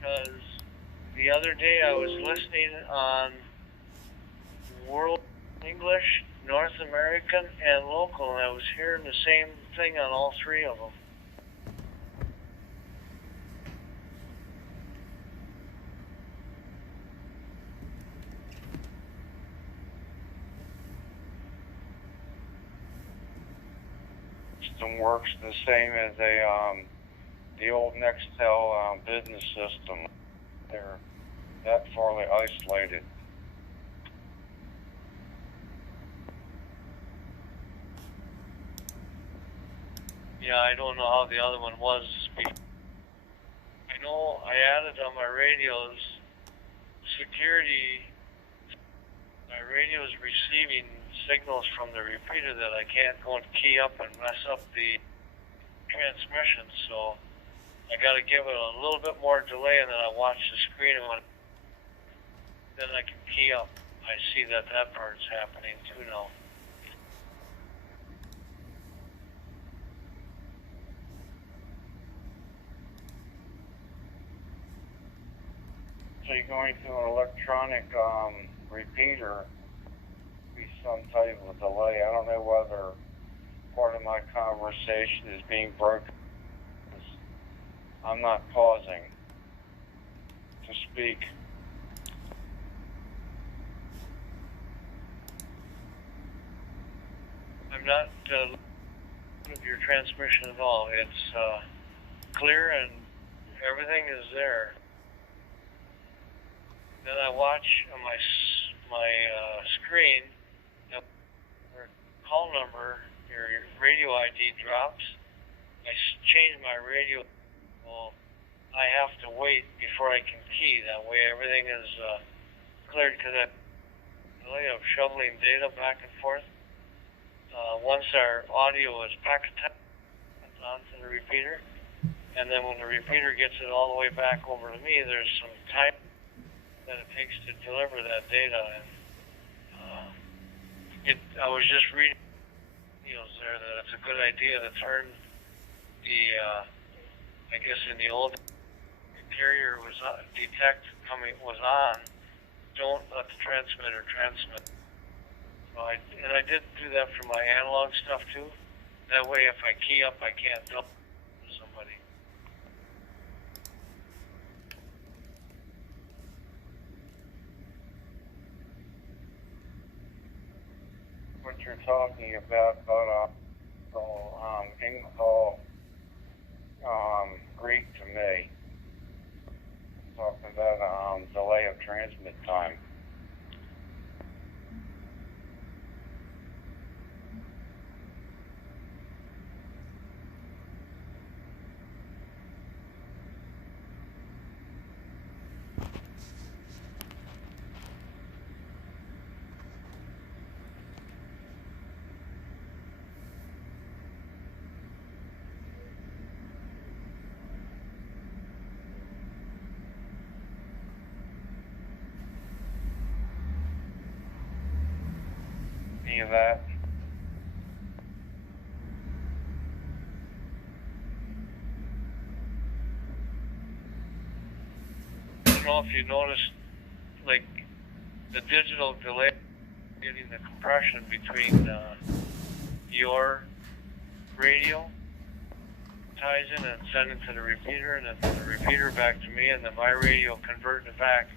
Because the other day I was listening on World English, North American, and local, and I was hearing the same thing on all three of them. System works the same as the old Nextel business system. They're that farly isolated. Yeah, I don't know how the other one was. I know I added on my radios security. My radio is receiving signals from the repeater that I can't go and key up and mess up the transmission, so I got to give it a little bit more delay, and then I watch the screen, and then I can key up. I see that part's happening too now. So you're going to an electronic repeater, be some type of delay. I don't know whether part of my conversation is being broken. I'm not pausing to speak. I'm not of your transmission at all. It's clear and everything is there. Then I watch on my screen, your call number, your radio ID drops. I change my radio. Well, I have to wait before I can key. That way everything is cleared, because that delay of shoveling data back and forth. Once our audio is packetized onto the repeater, and then when the repeater gets it all the way back over to me, there's some time that it takes to deliver that data. And I was just reading there that it's a good idea to turn the, I guess in the old carrier was was on. Don't let the transmitter transmit. So I did do that for my analog stuff too. That way, if I key up, I can't dump to somebody. What you're talking about in-call Greek to me. Talking about delay of transmit time. Any of that? I don't know if you noticed, like, the digital delay, getting the compression between your radio ties in and sending to the repeater, and then from the repeater back to me, and then my radio converting it back.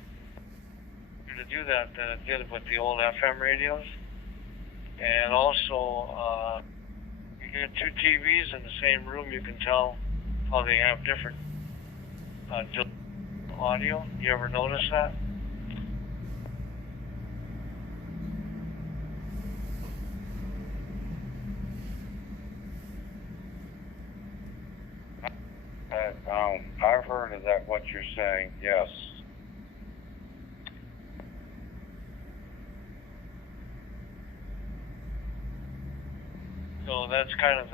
To do that than it did with the old FM radios. And also, you get two TVs in the same room, you can tell how they have different audio. You ever notice that? I've heard of that, what you're saying, yes. So that's kind of,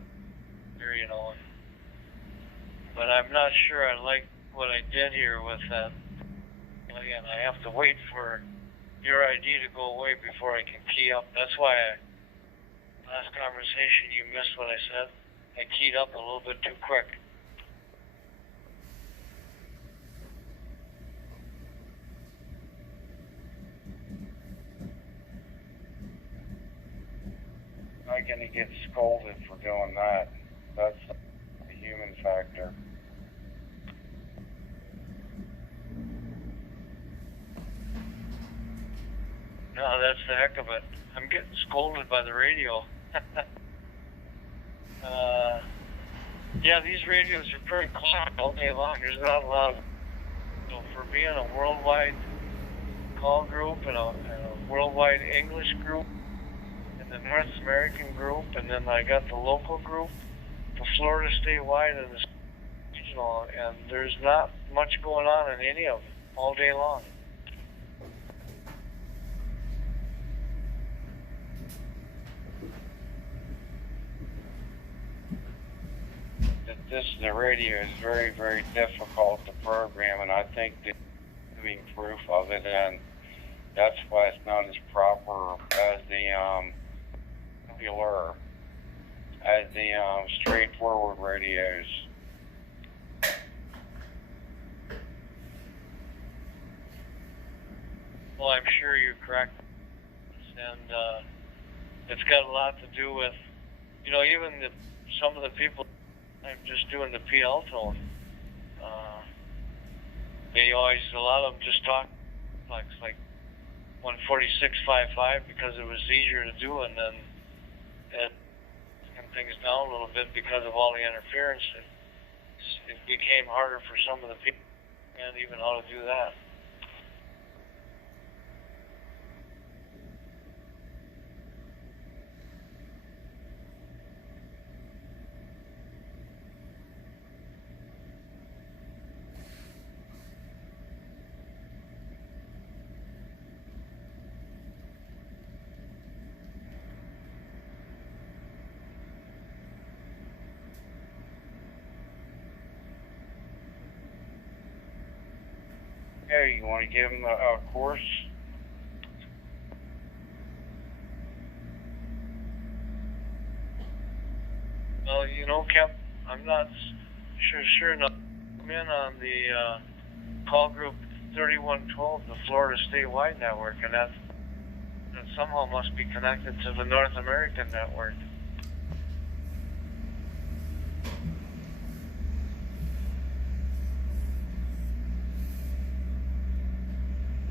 but I'm not sure I like what I did here with that. Again, I have to wait for your ID to go away before I can key up. That's why last conversation you missed what I said. I keyed up a little bit too quick. I going to get scolded for doing that? That's the human factor. No, that's the heck of it. I'm getting scolded by the radio. Yeah, these radios are pretty quiet all day long. There's not a lot of... So for being a worldwide call group and a worldwide English group, and the North American group, and then I got the local group, the Florida statewide and the regional, and there's not much going on in any of them all day long. The radio is very, very difficult to program, and I think the living proof of it, and that's why it's not as proper as the straightforward radios. Well, I'm sure you're correct, and it's got a lot to do with, even some of the people. I'm just doing the PL tone. They always, a lot of them just talk like 146.55 because it was easier to do, and then it turned things down a little bit because of all the interference. It became harder for some of the people and even how to do that. Hey, you want to give them a course? Well, Kemp, I'm not sure enough. I'm in on the call group 3112, the Florida statewide network, and that somehow must be connected to the North American network.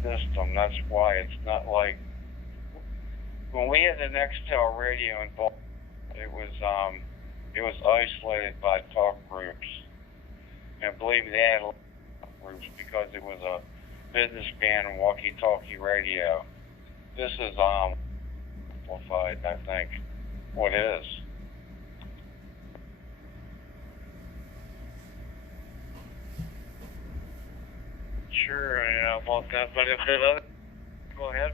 System. That's why it's not like when we had the Nextel radio involved. It was isolated by talk groups, and believe me, they had a lot of groups because it was a business band and walkie-talkie radio. This is amplified, I think. What is? Sure, about that, but if it other, go ahead,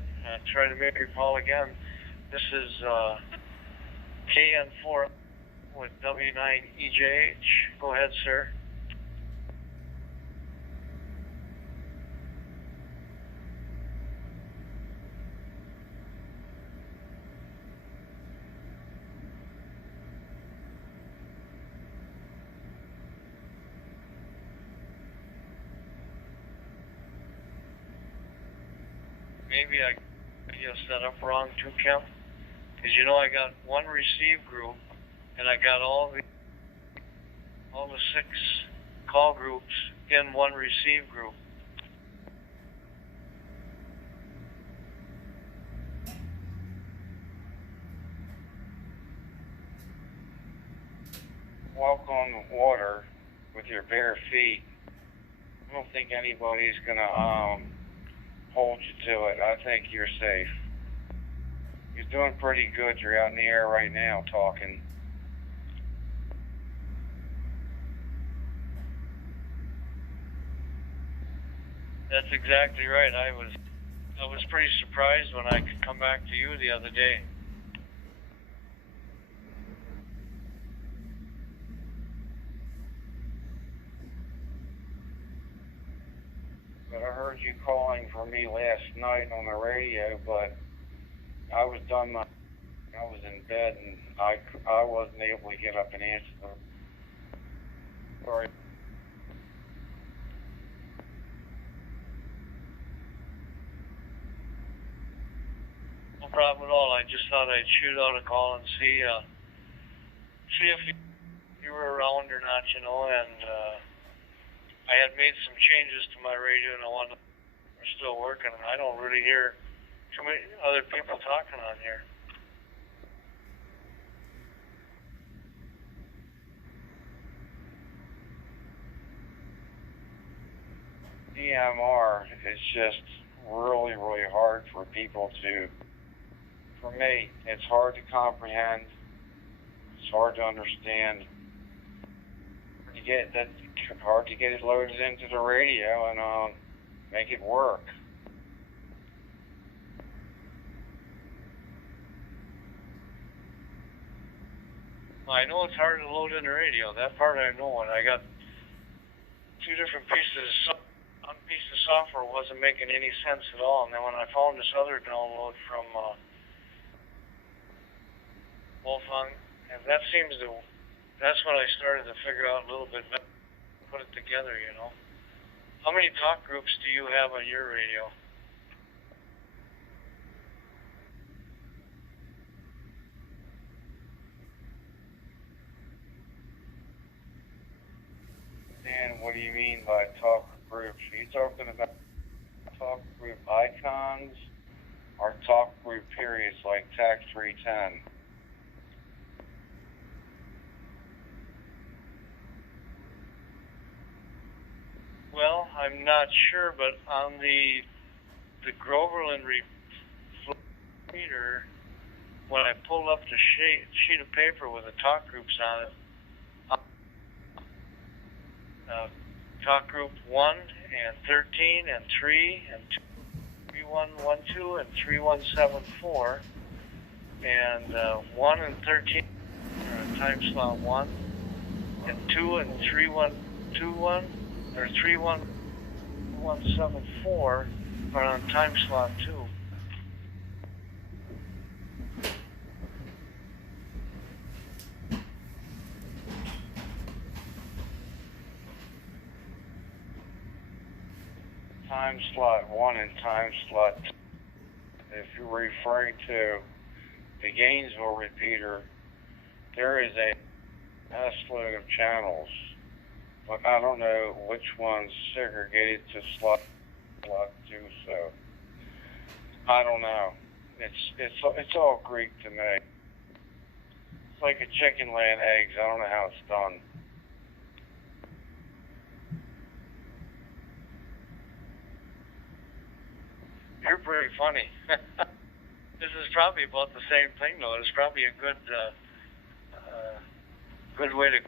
try to make your call again. This is KN4 with W9EJH. Go ahead, sir. Maybe I set up wrong too, Kemp. Because I got one receive group, and I got all the 6 call groups in one receive group. Walk on the water with your bare feet. I don't think anybody's gonna hold you to it. I think you're safe. You're doing pretty good. You're out in the air right now talking. That's exactly right. I was pretty surprised when I could come back to you the other day. But I heard you calling for me last night on the radio, but I was done. I was in bed, and I wasn't able to get up and answer them. Sorry. problem at all. I just thought I'd shoot out a call and see if you were around or not, you know, and I had made some changes to my radio and I wanted to, we're still working, and I don't really hear too many other people talking on here. DMR is just really, really hard for people to, for me, it's hard to comprehend, it's hard to understand, hard to get it loaded into the radio and make it work. I know it's hard to load in the radio, that part I know, and I got two different pieces. One piece of software wasn't making any sense at all, and then when I found this other download from Wolfgang, and that's when I started to figure out a little bit better, put it together, you know. How many talk groups do you have on your radio? Dan, what do you mean by talk groups? Are you talking about talk group icons or talk group periods like TAC 310? Well, I'm not sure, but on the Groverland repeater, when I pulled up the sheet of paper with the talk groups on it, talk group 1 and 13 and 3 and 3112 and 3174, and 1 and 13 are on time slot 1, and 2 and 3121 or 31174 are on time slot 2. Time slot 1 and time slot 2. If you're referring to the Gainesville repeater, there is a S-load of channels, but I don't know which one's segregated to slot 2, so I don't know. It's all Greek to me. It's like a chicken laying eggs. I don't know how it's done. You're pretty funny. This is probably about the same thing, though. It's probably a good way to.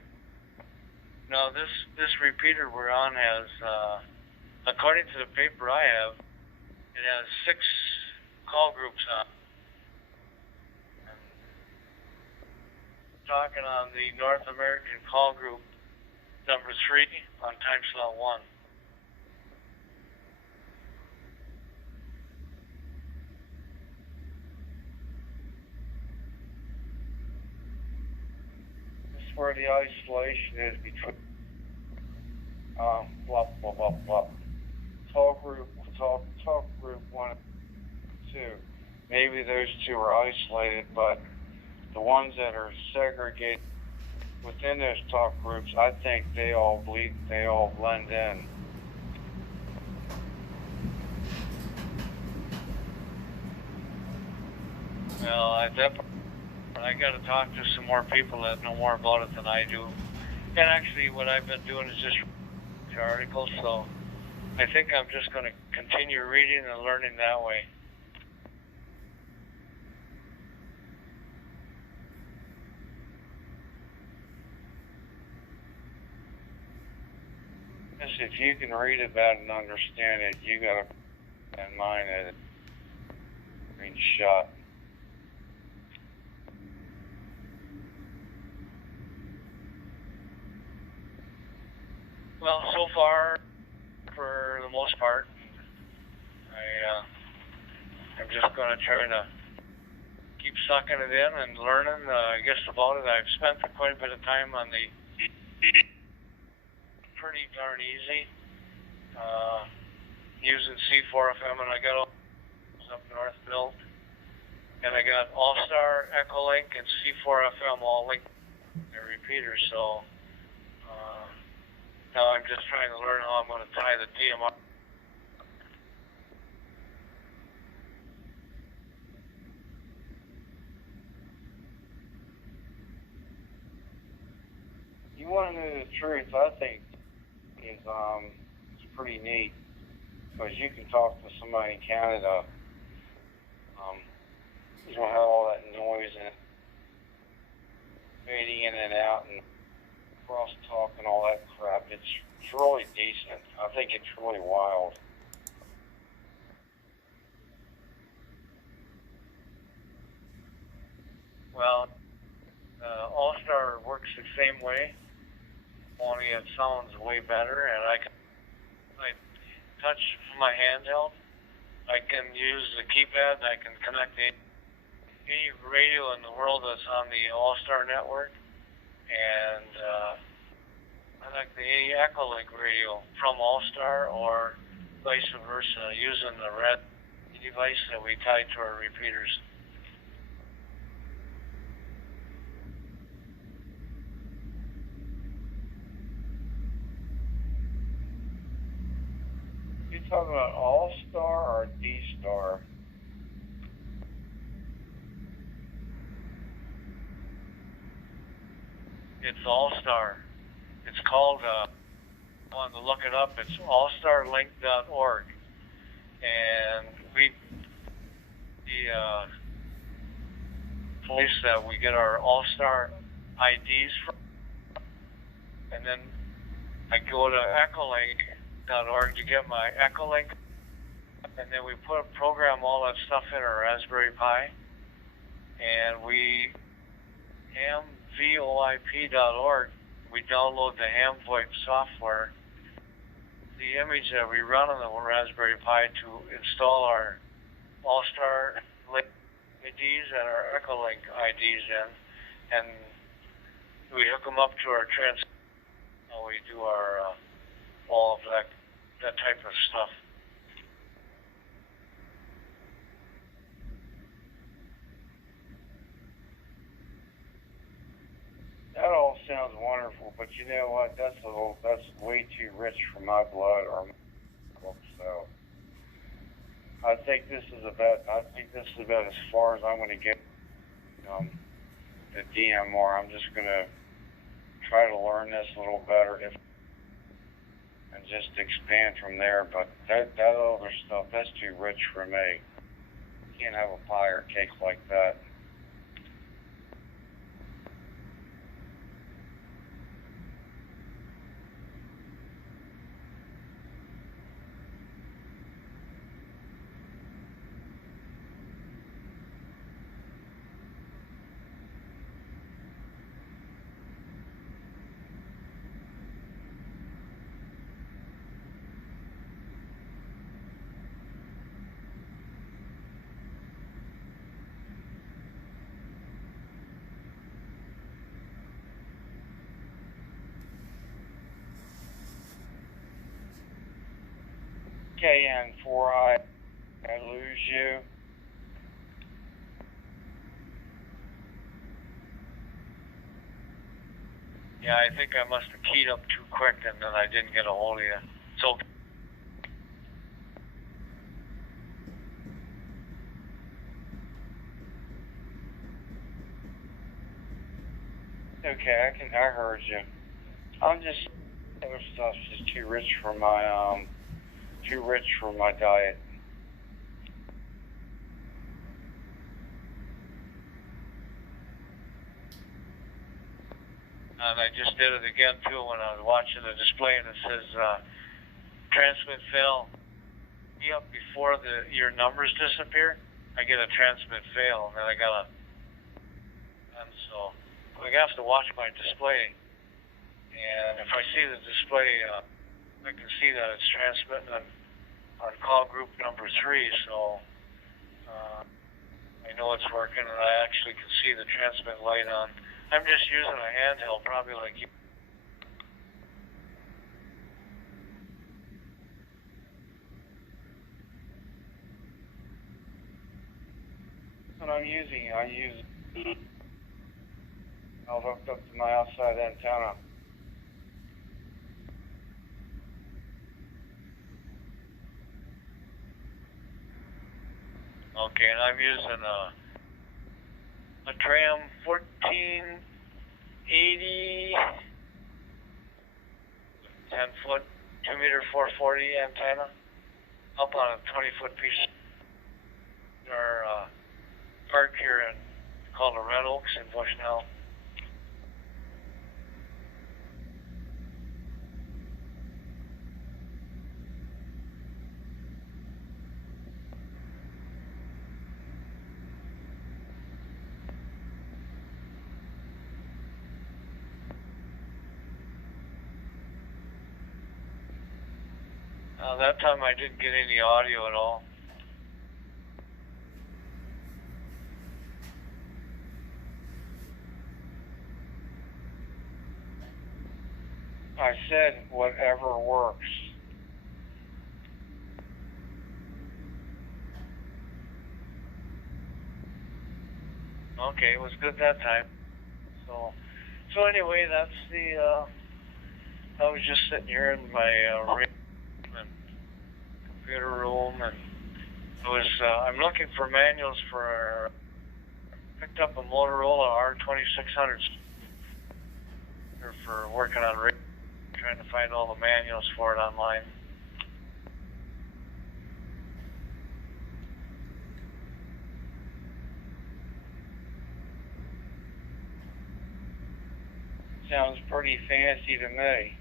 Now, this repeater we're on has, according to the paper I have, it has 6 call groups on. Talking on the North American call group number 3 on time slot 1. Where the isolation is between blah blah blah blah. Talk group 1 and 2. Maybe those two are isolated, but the ones that are segregated within those talk groups, I think they all blend in. Well, I got to talk to some more people that know more about it than I do. And actually, what I've been doing is just reading articles, so I think I'm just going to continue reading and learning that way. If you can read about it and understand it, you got to put in mind that it's being shot. Well, so far, for the most part, I'm just going to try to keep sucking it in and learning, I guess, about it. I've spent quite a bit of time on the pretty darn easy, using C4FM, and I got all up north built. and I got All-Star, Echolink, and C4FM all linked to the repeater, so now I'm just trying to learn how I'm going to tie the DMR. You want to know the truth? I think is it's pretty neat because you can talk to somebody in Canada. You don't have all that noise and fading in and out and crosstalk and all that crap. It's really decent. I think it's really wild. Well, All-Star works the same way, only it sounds way better, and I touch my handheld. I can use the keypad, and I can connect any radio in the world that's on the All-Star network, and connect any Echolink radio from All-Star or vice versa, using the red device that we tie to our repeaters. You talking about All-Star or D-Star? It's All-Star. It's called, I wanted to look it up, it's allstarlink.org. And the place that we get our All-Star IDs from, and then I go to Echolink.org to get my Echolink, and then we program all that stuff in our Raspberry Pi, and we hamvoip.org, we download the HamVoip software, the image that we run on the Raspberry Pi to install our All-Star IDs and our Echolink IDs in, and we hook them up to our we do our all of that type of stuff. That all sounds wonderful, but you know what? That's way too rich for my blood or my book. So I think this is about as far as I'm going to get. The DMR. I'm just going to try to learn this a little better and just expand from there. But that other stuff, that's too rich for me. Can't have a pie or cake like that. Okay, and before I lose you, Yeah, I think I must have keyed up too quick, and then I didn't get a hold of you. So. okay, I heard you. I'm just other stuff's just too rich for my diet. And I just did it again too when I was watching the display, and it says transmit fail. Be up before your numbers disappear. I get a transmit fail, and then and so I have to watch my display. And if I see the display, I can see that it's transmitting on call group number 3. So I know it's working, and I actually can see the transmit light on. I'm just using a handheld, probably like you. what I'm using. I'll hook up to my outside antenna. Okay, and I'm using a Tram 1480 10-foot 2-meter 440 antenna up on a 20-foot piece. Our park here called the Red Oaks in Bushnell. That time I didn't get any audio at all. I said whatever works. Okay, it was good that time. So anyway, that's the. I was just sitting here in my computer room, and I'm looking for manuals for. Picked up a Motorola R2600 for working on radio, trying to find all the manuals for it online. Sounds pretty fancy to me.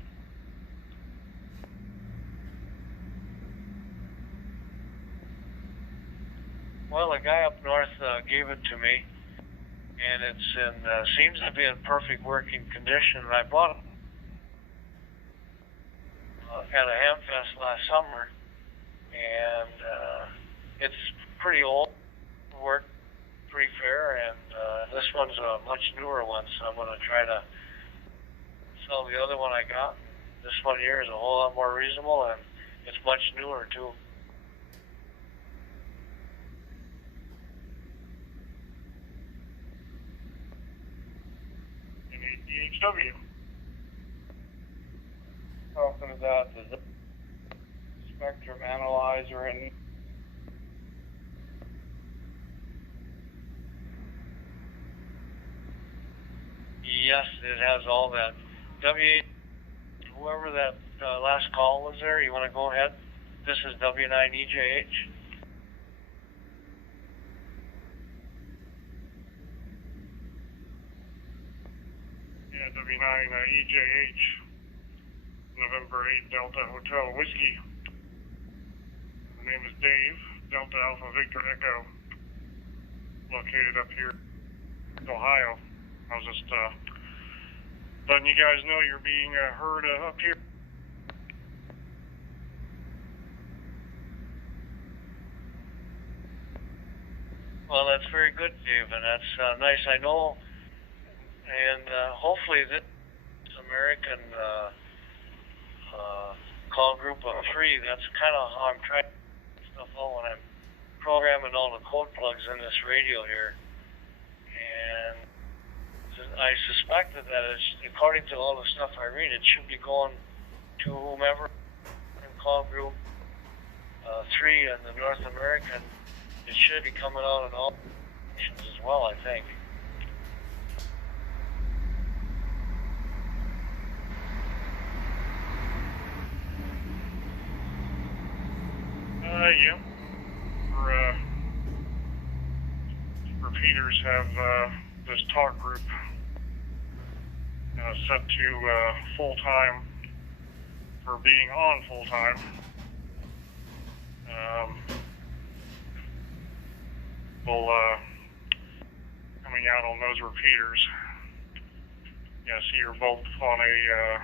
Well, a guy up north gave it to me, and it's seems to be in perfect working condition. And I bought it at a Hamfest last summer, and it's pretty old, worked pretty fair, and this one's a much newer one, so I'm going to try to sell the other one I got. This one here is a whole lot more reasonable, and it's much newer too. DHW. Talking about the spectrum analyzer and yes, it has all that. W8, whoever that last call was there, you want to go ahead? This is W9EJH. Yeah, W9EJH, November 8 Delta Hotel Whiskey. The name is Dave, Delta Alpha Victor Echo, located up here in Ohio. I was just letting you guys know you're being heard up here. Well, that's very good, Dave, and that's nice. I know, and hopefully this American call group of 3, that's kind of how I'm trying to get stuff out when I'm programming all the code plugs in this radio here. And I suspected that it's, according to all the stuff I read, it should be going to whomever in call group 3 in the North American. It should be coming out in all nations as well, I think. Yeah. Repeaters have this talk group set to full-time for being on full-time. Will coming out on those repeaters. Yeah, see you're both on a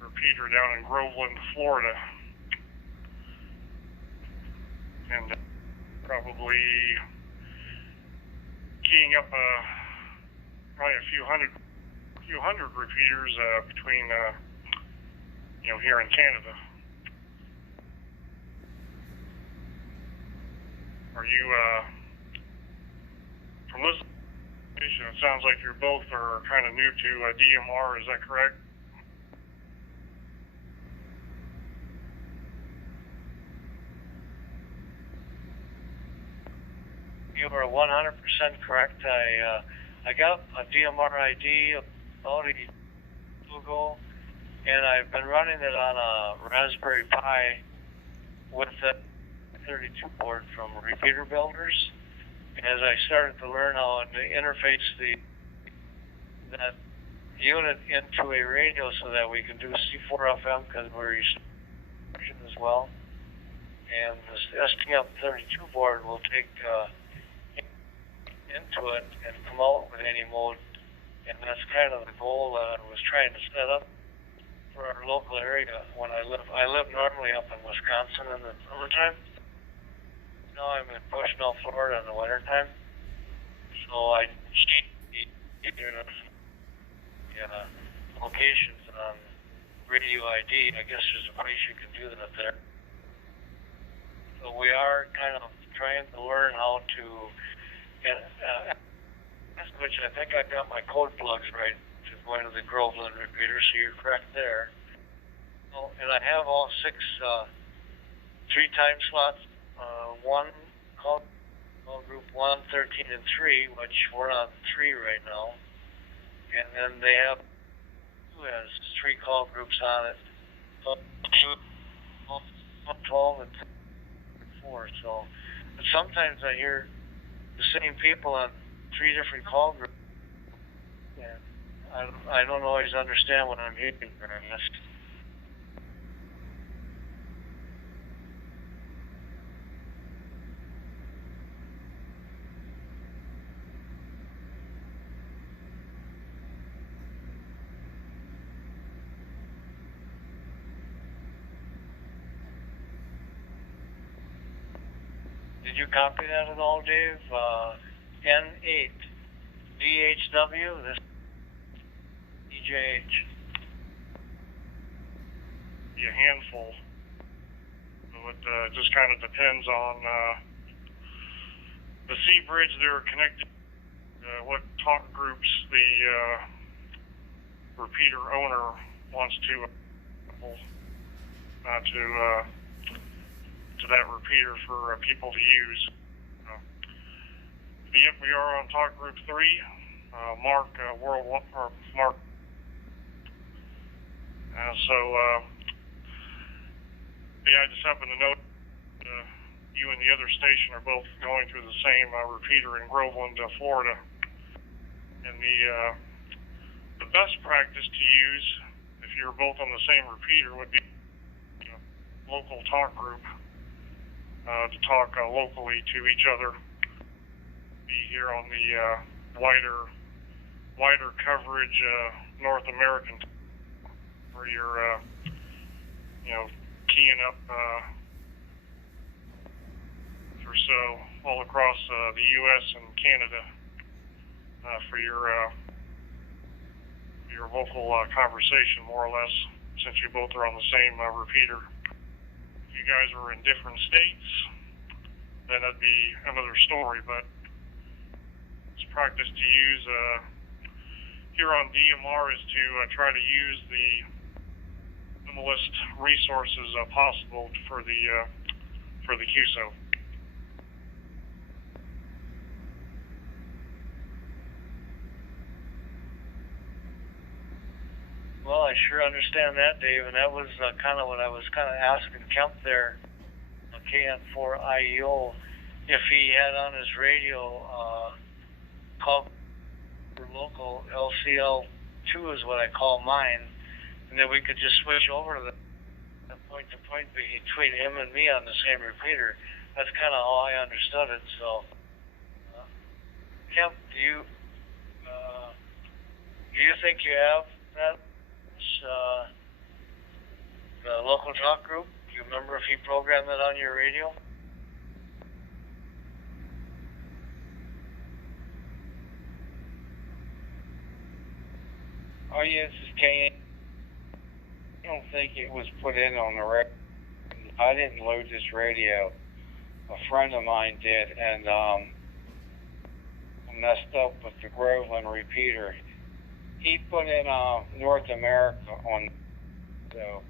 repeater down in Groveland, Florida. And probably keying up probably a few hundred repeaters between here in Canada. Are you from this information, it sounds like you both are kind of new to DMR. Is that correct? You are 100% correct. I got a DMR ID about a year ago, and I've been running it on a Raspberry Pi with a 32 board from Repeater Builders. As I started to learn how to interface that unit into a radio so that we can do C4 FM, because we're using as well. And this STM32 board will take into it and come out with any mode, and that's kind of the goal that I was trying to set up for our local area. When I live normally up in Wisconsin in the summertime. Now I'm in Bushnell, Florida in the wintertime. So I changed the locations on radio ID. I guess there's a place you can do that there. So we are kind of trying to learn how to, which I think I got my code plugs right to go into the Groveland repeater, so you're correct there. Oh, and I have all 6 3 time slots. One call group 1, 13, and 3, which we're on 3 right now. And then they have 2 has 3 call groups on it. 12 and 4. So, but sometimes I hear the same people on 3 different call groups. And I don't always understand what I'm hearing very much. Did you copy that at all, Dave? N8 DHW, this EJH. Be a handful. So it just kind of depends on the C bridge they're connected. What talk groups the repeater owner wants to to that repeater for people to use. Yep, we are on talk group 3. Mark, World or Mark. So yeah, I just happen to note you and the other station are both going through the same repeater in Groveland, Florida. And the best practice to use, if you're both on the same repeater, would be local talk group to talk locally to each other. Be here on the wider coverage North American, where you're keying up or so all across the U.S. and Canada for your local conversation, more or less, since you both are on the same repeater. If you guys were in different states, then that'd be another story, but it's practice to use here on DMR is to try to use the minimalist resources possible for the QSO. Well, I sure understand that, Dave, and that was kind of what I was kind of asking Kemp there, KN4IEO, if he had on his radio call for local LCL2 is what I call mine, and then we could just switch over to the point-to-point between him and me on the same repeater. That's kind of how I understood it. So, Kemp, do you think you have that? The local talk group? Do you remember if he programmed it on your radio? Oh yes, it's KN. I don't think it was put in on the record. I didn't load this radio. A friend of mine did, and messed up with the Groveland repeater. He put in North America on, so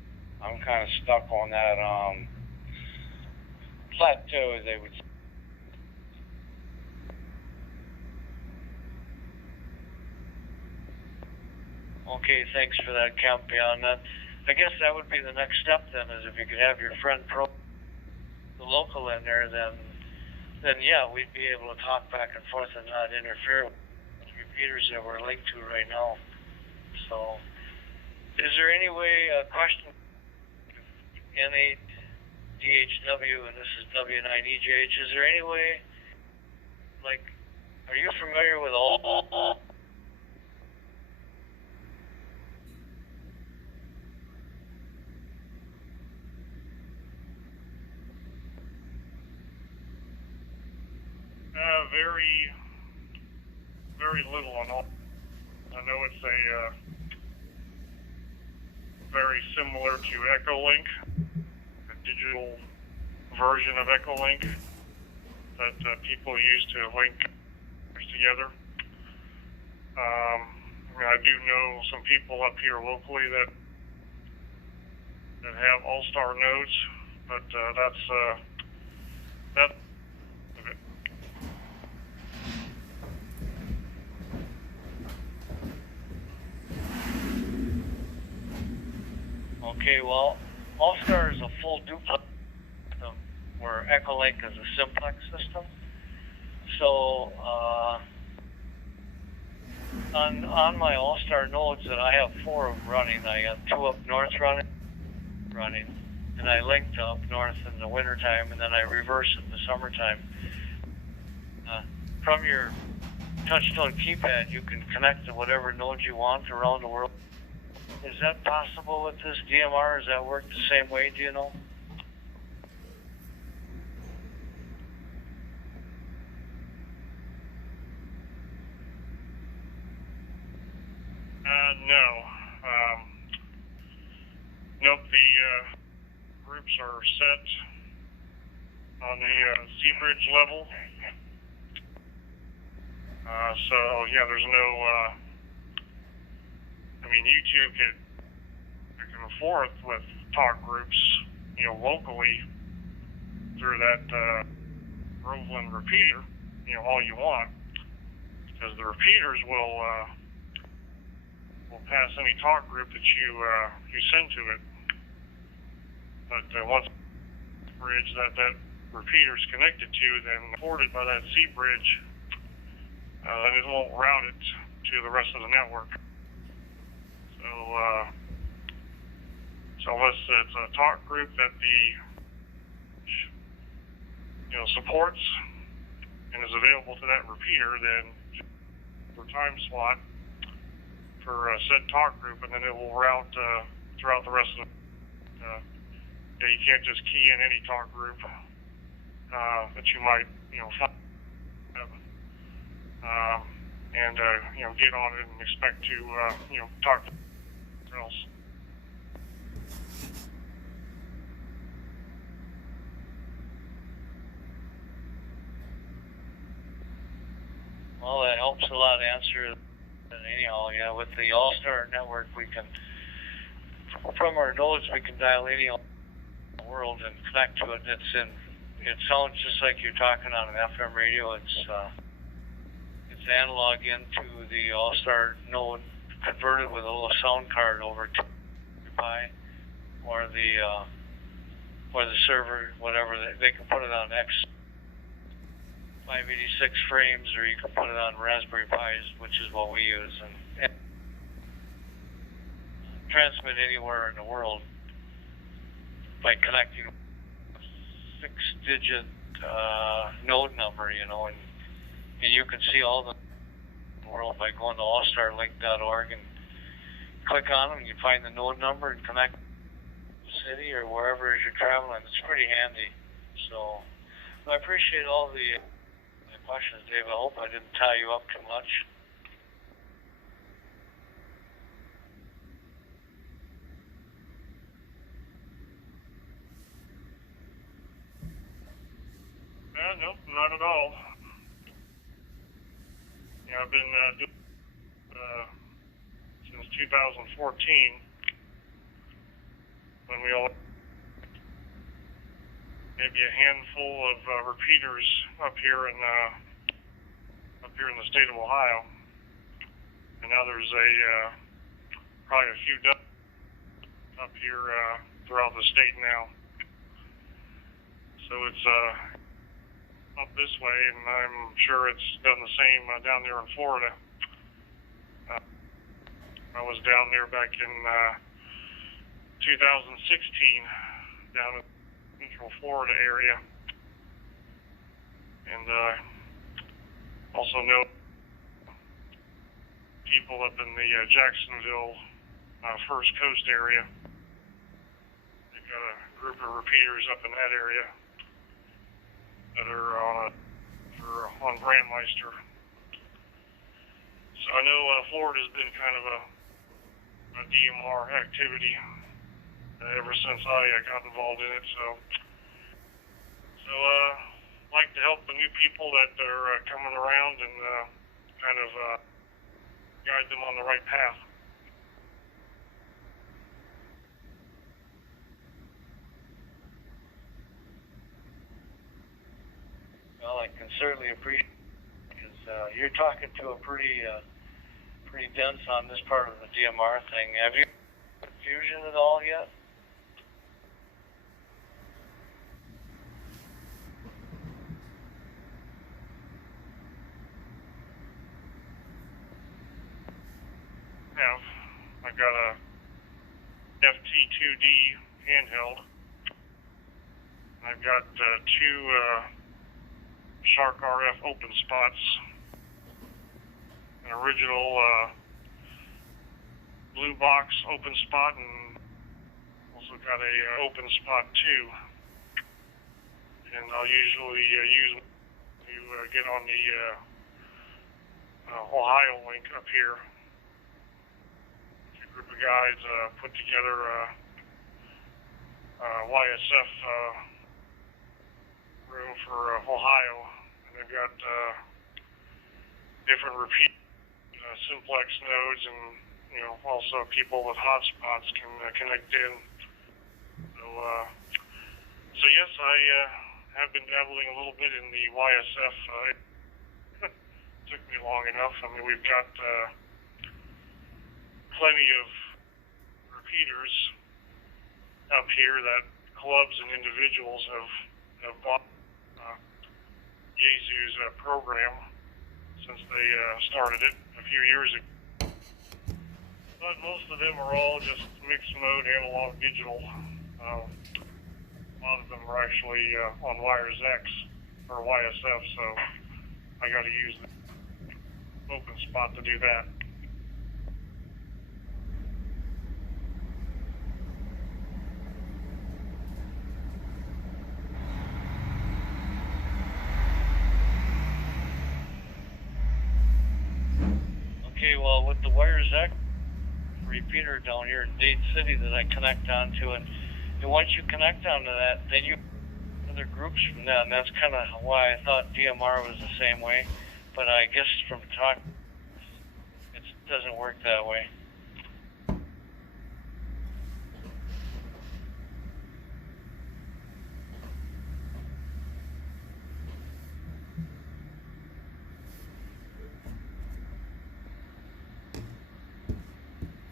I'm kind of stuck on that plateau, as they would say. Okay, thanks for that, Kemp. Yeah, and that, I guess that would be the next step then, is if you could have your friend the local in there, then yeah, we'd be able to talk back and forth and not interfere with the repeaters that we're linked to right now. So, is there any way, question, N8 DHW and this is W9EJH, is there any way, like, are you familiar with all? Very little on all. I know it's a very similar to Echolink, a digital version of Echolink that people use to link together. I do know some people up here locally that have all-star nodes, but that's that. Okay, well, All-Star is a full duplex system, where Echolink is a simplex system. So, on my All-Star nodes that I have 4 of them running, I have 2 up north running, and I link to up north in the wintertime, and then I reverse in the summertime. From your touchtone keypad, you can connect to whatever nodes you want around the world. Is that possible with this DMR? Does that work the same way, do you know? No. Nope, the groups are set on the C-bridge level. So, yeah, there's no, YouTube can forth with talk groups, locally through that Groveland repeater, all you want, because the repeaters will pass any talk group that you send to it. But once the bridge that repeater is connected to, then ported by that C bridge, then it won't route it to the rest of the network. So unless it's a talk group that the supports and is available to that repeater, then for time slot for said talk group, and then it will route throughout the rest of the. You can't just key in any talk group that you might find, and get on it and expect to talk to someone else. Well, that helps a lot to answer. Anyhow, yeah, with the All-Star network, we can, from our nodes, we can dial any world and connect to it. It sounds just like you're talking on an FM radio. It's analog into the All-Star node, converted with a little sound card over to Pi, or the server, whatever. They can put it on X586 frames, or you can put it on Raspberry Pis, which is what we use, and transmit anywhere in the world by connecting a 6-digit node number, and you can see all the world by going to allstarlink.org and click on them, and you find the node number and connect to the city or wherever as you're traveling. It's pretty handy. So I appreciate all the questions, Dave. I hope I didn't tie you up too much. Nope, not at all. I've been doing since 2014, when we all maybe a handful of repeaters up here in the state of Ohio, and now there's probably a few dozen up here throughout the state now. So it's up this way, and I'm sure it's done the same down there in Florida. I was down there back in 2016, down in the Central Florida area, and also know people up in the Jacksonville First Coast area. They've got a group of repeaters up in that area that are on Brandmeister. So I know Florida's been kind of a DMR activity ever since I got involved in it. So like to help the new people that are coming around and kind of guide them on the right path. Well, I can certainly appreciate it, because you're talking to a pretty dense on this part of the DMR thing. Have you had confusion at all yet? I've got a FT2D handheld. I've got two Shark RF open spots, an original blue box open spot, and also got a open spot too. And I'll usually use to get on the Ohio link up here. A group of guys put together YSF room for Ohio, and they've got different repeat simplex nodes, and also people with hotspots can connect in. So yes, I have been dabbling a little bit in the YSF. It took me long enough. I mean, we've got plenty of repeaters up here that clubs and individuals have bought Yaesu's program since they started it a few years ago. But most of them are all just mixed mode analog digital. A lot of them are actually on wires X or YSF, so I got to use the open spot to do that. Okay, well, with the wires X repeater down here in Dade City that I connect onto, and once you connect onto that, then you other groups from that, and that's kind of why I thought DMR was the same way, but I guess from talk, it doesn't work that way.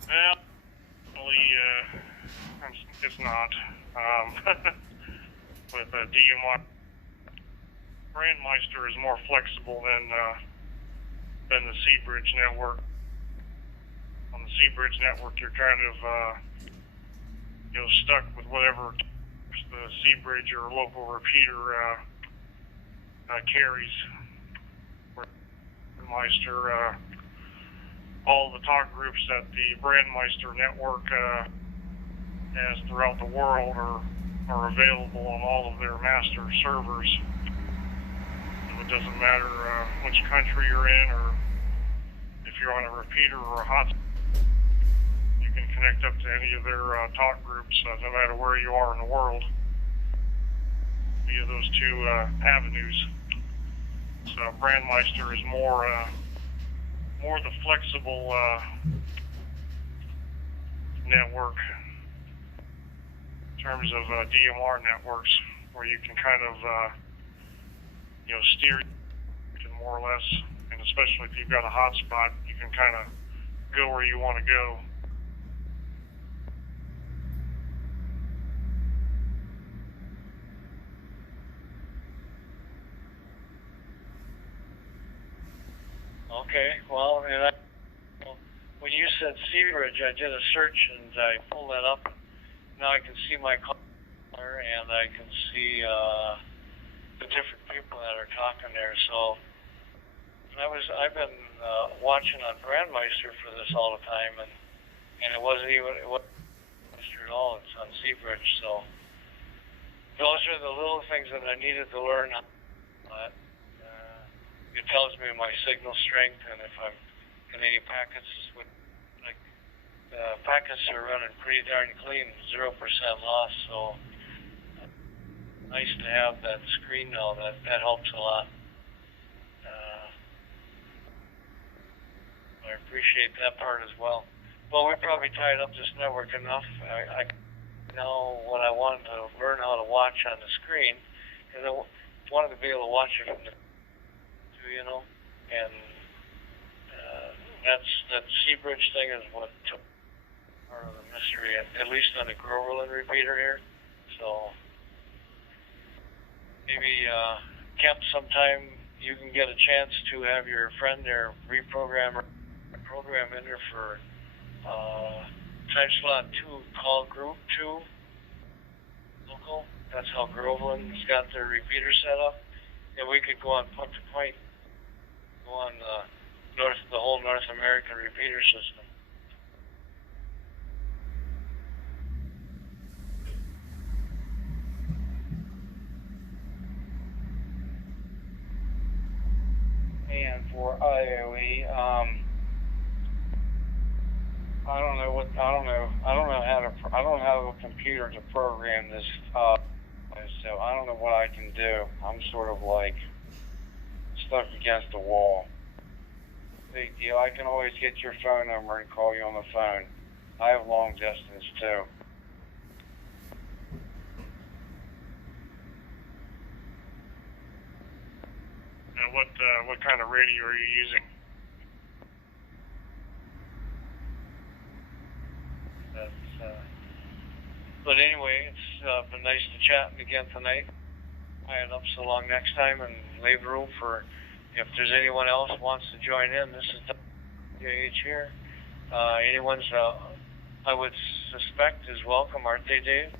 Well, it's not. With DMR, Brandmeister is more flexible than the Seabridge network. On the Seabridge network, you're kind of stuck with whatever the Seabridge or local repeater carries. Brandmeister, all the talk groups that the Brandmeister network has throughout the world are available on all of their master servers. So it doesn't matter which country you're in, or if you're on a repeater or a hotspot, you can connect up to any of their talk groups, no matter where you are in the world, via those two avenues. So Brandmeister is more more the flexible network in terms of DMR networks, where you can kind of steer more or less, and especially if you've got a hotspot, you can kind of go where you want to go. Okay, well, and when you said Seabridge, I did a search and I pulled that up. Now I can see my caller and I can see the different people that are talking there. So I've been watching on Brandmeister for this all the time, and it wasn't Brandmeister at all. It's on Seabridge. So those are the little things that I needed to learn. It tells me my signal strength and if I'm in any packets. Packets are running pretty darn clean, 0% loss. So nice to have that screen now. That helps a lot. I appreciate that part as well. Well, we probably tied up this network enough. I know what I wanted to learn how to watch on the screen, and I wanted to be able to watch it from the and that Seabridge thing is what took part of the mystery, at least on the Groverland repeater here. So maybe Kemp, sometime you can get a chance to have your friend there program in there for time slot 2 called Group 2 local. That's how Groveland's got their repeater set up, and we could go on point to point. On the whole North American repeater system. And for IOE, I don't know how a computer to program this, so I don't know what I can do. I'm sort of like stuck against the wall. Big deal. I can always get your phone number and call you on the phone. I have long distance too. And what kind of radio are you using? But anyway, it's been nice to chat again tonight. Tie it up so long next time and leave room for if there's anyone else wants to join in. This is WH here. Anyone's I would suspect is welcome, aren't they, Dave?